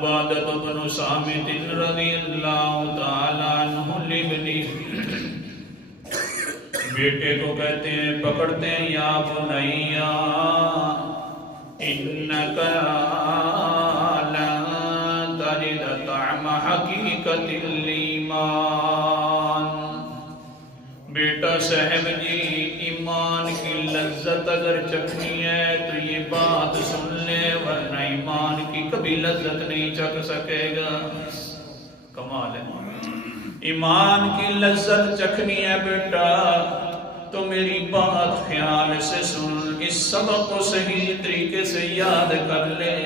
عبادۃ بن صامت رضی اللہ تعالی عنہ لابنی، بیٹے کو کہتے ہیں پکڑتے ہیں، یا بنیا انک لن تجد طعم حقیقت الایمان، بیٹا صاحب جی ایمان کی لذت اگر چکھنی ہے تو یہ بات سن لے، ورنہ ایمان کی کبھی لذت نہیں چکھ سکے گا۔ کمال ہے، ایمان کی لذت چکھنی ہے بیٹا تو میری بات خیال سے سن، اس سبق کو صحیح طریقے سے یاد کر لے۔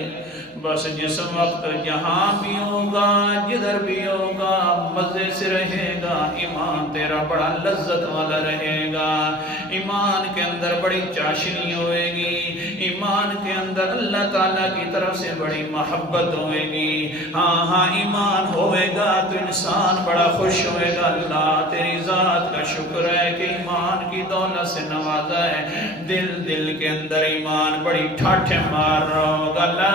بس جس وقت جہاں بھی ہوگا جدھر بھی ہوگا مزے سے رہے گا، ایمان تیرا بڑا لذت والا رہے گا، ایمان کے اندر بڑی چاشنی ہوئے گی، ایمان کے اندر اللہ تعالیٰ کی طرف سے بڑی محبت ہوئے گی۔ ہاں ایمان ہوئے گا تو انسان بڑا خوش ہوئے گا، اللہ تیری ذات کا شکر ہے کہ ایمان کی دولت سے نوازا ہے۔ دل کے اندر ایمان بڑی ٹھاٹھیں مار رہا ہوگا، لا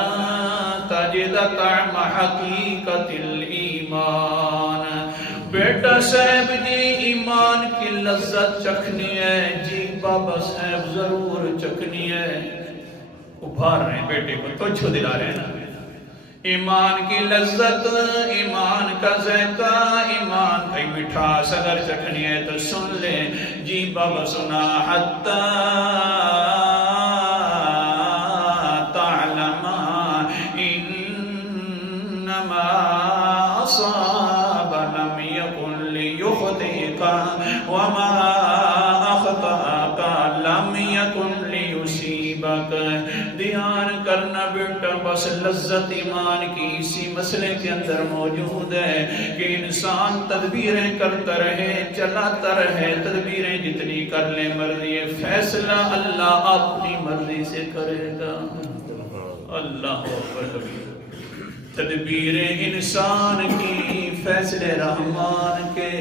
تجد طعم حقیقت الایمان، بیٹا صاحب جی ایمان کی لذت چکھنی ہے، جی بابا صاحب ضرور چکھنی ہے۔ ابھار رہے ہیں بیٹے کو، توجہ دلا رہے ہیں نا، ایمان کی لذت، ایمان کا ذائقہ، ایمان کی مٹھاس اگر چکھنی ہے تو سن لے، جی بابا سنا، حتی تعلم انما اصاب لم یکن لیخطئک وما اخطأک لم یکن لیصیبک۔ دھیان کرنا بیٹا، بس لذت ایمان کی اسی مسئلے کے اندر موجود ہے کہ انسان تدبیریں کرتا رہے، چلاتا رہے، تدبیریں جتنی کر لے مرضی ہے، فیصلہ اللہ اپنی مرضی سے کرے گا۔ اللہ اکبر کبیر، تدبیریں انسان کی، فیصلے رحمان کے،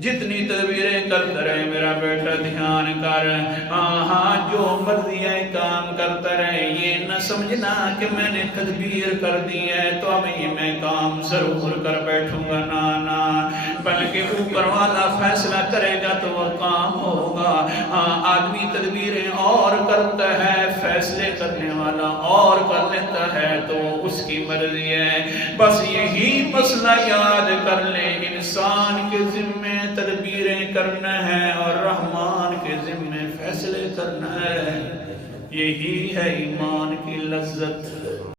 جتنی تدبیریں کرتا رہے میرا بیٹا دھیان کر، ہاں جو مرضی ہے کام کرتا رہے، یہ نہ سمجھنا کہ میں نے تدبیر کر دی ہے تو اب یہ میں کام ضرور کر بیٹھوں گا، نا، بلکہ اوپر والا فیصلہ کرے گا تو وہ کام ہوگا۔ ہاں آدمی تدبیریں اور کرتا ہے، فیصلے کرنے والا اور کر لیتا ہے تو اس کی مرضی ہے۔ بس یہی مسئلہ یاد کر لیں، انسان کے ذمے تدبیریں کرنا ہے اور رحمان کے ذمے فیصلے کرنا ہے، یہی ہے ایمان کی لذت۔